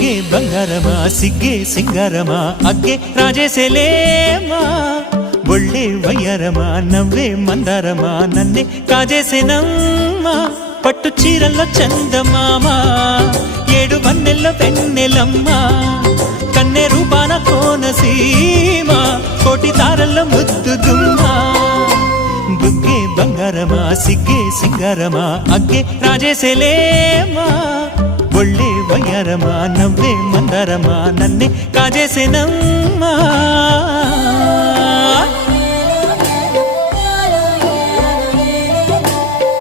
బుగ్గే బంగారమా సిగ్గే సింగారమా అగ్గే రాజేసేలేమా ఒళ్ళే వయ్యారమా నవ్వే మందారమా నన్నే కాజేసేనమ్మా పట్టు చీరల్లో చందమామా ఏడు వన్నెల్లో పెన్నెలమ్మా కన్నె రూపాన కోనసీమ కోటి తారల్లో ముద్దుదుమ్మా బుగ్గే బంగారమా సిగ్గే సింగారమా అగ్గే రాజేసేలేమా ఒళ్ళే వయ్యారమా నవ్వే మందారమా నన్నే కాజేసేనమ్మా